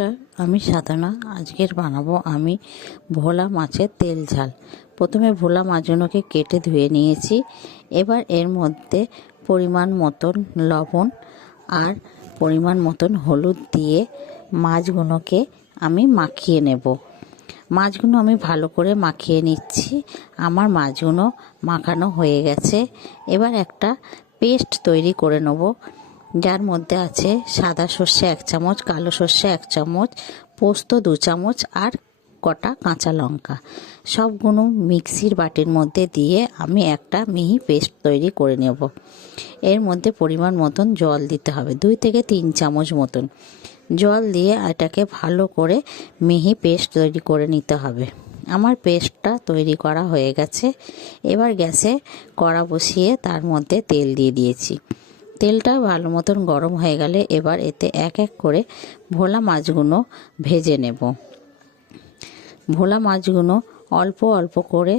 নমস্কার, আমি সাধনা। আজকের বানাবো আমি ভোলা মাছের তেল ঝাল। প্রথমে ভোলা মাছগুলোকে কেটে ধুয়ে নিয়েছি। এবার এর মধ্যে পরিমাণ মতন লবণ আর পরিমাণ মতন হলুদ দিয়ে মাছগুলোকে আমি মাখিয়ে নেব। মাছগুলো আমি ভালো করে মাখিয়ে নিচ্ছি। আমার মাছগুলো মাখানো হয়ে গেছে। এবার একটা পেস্ট তৈরি করে নেব, যার মধ্যে আছে সাদা সর্ষে 1 চামচ, কালো সর্ষে 1 চামচ, পোস্ত 2 চামচ আর কটা কাঁচা লঙ্কা। সবগুলো মিক্সির বাটির মধ্যে দিয়ে আমি একটা মিহি পেস্ট তৈরি করে নেব। এর মধ্যে পরিমাণ মতন জল দিতে হবে, 2 থেকে 3 চামচ মতন জল দিয়ে এটাকে ভালো করে মিহি পেস্ট তৈরি করে নিতে হবে। আমার পেস্টটা তৈরি করা হয়ে গেছে। এবার গ্যাসে কড়া বসিয়ে তার মধ্যে তেল দিয়ে দিয়েছি। তেলটা ভালো মতন গরম হয়ে গেলে এবার এতে এক এক করে ভোলা মাছগুলো ভেজে নেব। ভোলা মাছগুলো অল্প অল্প করে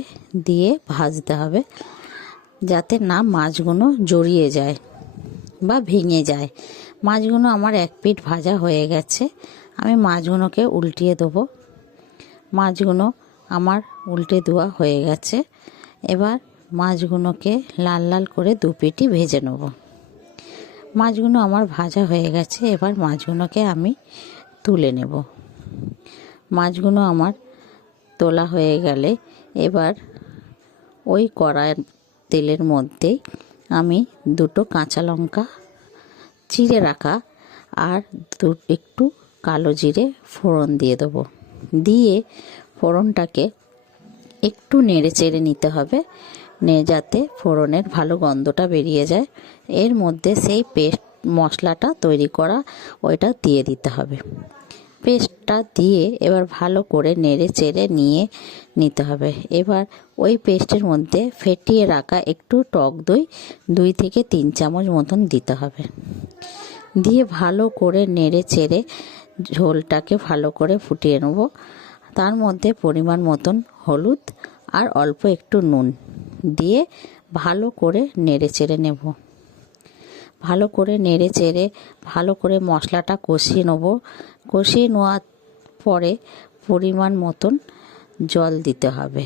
দিয়ে ভাজতে হবে, যাতে না মাছগুলো জড়িয়ে যায় বা ভেঙে যায়। মাছগুলো আমার এক পিঠ ভাজা হয়ে গেছে। আমি মাছগুলোকে উল্টিয়ে দেবো। মাছগুলো আমার উল্টে দেওয়া হয়ে গেছে। এবার মাছগুলোকে লাল লাল করে 2 পিঠই ভেজে নেব। মাছগুলো আমার ভাজা হয়ে গেছে। এবার মাছগুলোকে আমি তুলে নেব। মাছগুলো আমার তোলা হয়ে গেলে এবার ওই কড়াই তেলের মধ্যেই আমি 2টো কাঁচা লঙ্কা চিড়ে রাখা আর একটু কালো জিরে ফোড়ন দিয়ে দেবো। দিয়ে ফোড়নটাকে একটু নেড়ে চেড়ে নিতে হবে, যাতে ফোড়নের ভালো গন্ধটা বেরিয়ে যায়। এর মধ্যে সেই পেস্ট মশলাটা তৈরি করা ওইটা দিয়ে দিতে হবে। পেস্টটা দিয়ে এবার ভালো করে নেড়ে চেড়ে নিয়ে নিতে হবে। এবার ওই পেস্টের মধ্যে ফেটিয়ে রাখা একটু টক দই 2 থেকে 3 চামচ মতন দিতে হবে। দিয়ে ভালো করে নেড়ে চেড়ে ঝোলটাকে ভালো করে ফুটিয়ে নেব। তার মধ্যে পরিমাণ মতন হলুদ আর অল্প একটু নুন দিয়ে ভালো করে নেড়ে চেড়ে নেব। ভালো করে নেড়ে চেড়ে ভালো করে মশলাটা কষিয়ে নেব। কষিয়ে নেওয়ার পরে পরিমাণ মতন জল দিতে হবে।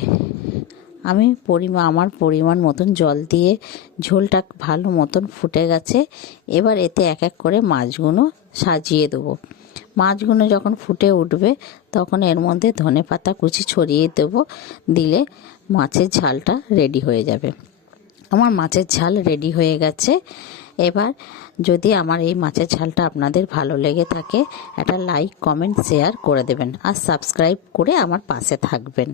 আমার পরিমাণ মতন জল দিয়ে ঝোলটা ভালো মতন ফুটে গেছে। এবার এতে এক এক করে মাছগুলো সাজিয়ে দেবো। মাছগুলো যখন ফুটে উঠবে তখন এর মধ্যে ধনেপাতা কুচি ছড়িয়ে দেবো। দিলে মাছের ঝালটা রেডি হয়ে যাবে। আমার মাছের ঝাল রেডি হয়ে গেছে। এবার যদি আমার এই মাছের ঝালটা আপনাদের ভালো লেগে থাকে, একটা লাইক, কমেন্ট, শেয়ার করে দেবেন আর সাবস্ক্রাইব করে আমার পাশে থাকবেন।